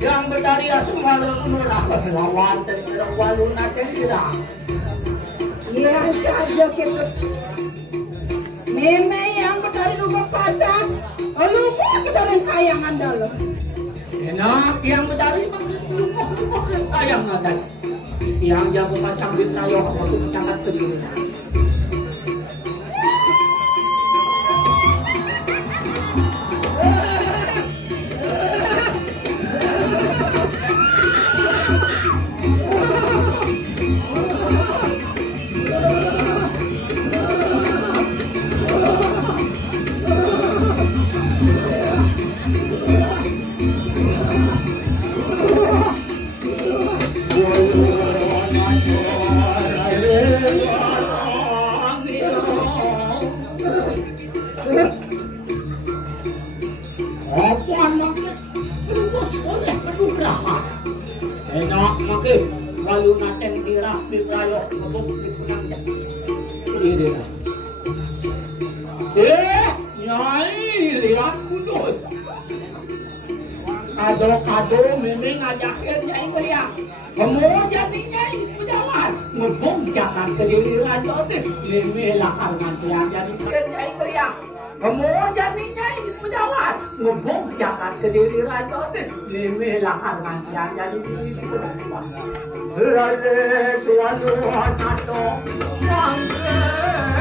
Yang berdari semua lawan terserah walun natin tidak. Iya saja kita. Meme yang berdari rumah pacar. Lupa kita yang kayangan dalam. Enak yang berdari lupa kayang natin. Yang jago macam bintang yang aku sangat peduli. Enak makin lalu naten tirah bibrayo mabuk dipunang ya. Ini nyai lihat kudu. Kado memang ngajakin nyai kuliah. Kamu jadi nyai ku jalan. Mabuk jangan kediri raja sih. Memang lakar ngantian jadi nyai kuliah. Kamu jadi nyai ku jalan. Mabuk jangan kediri raja sih. Memang lakar ngantian jadi Rade suatu nato mangke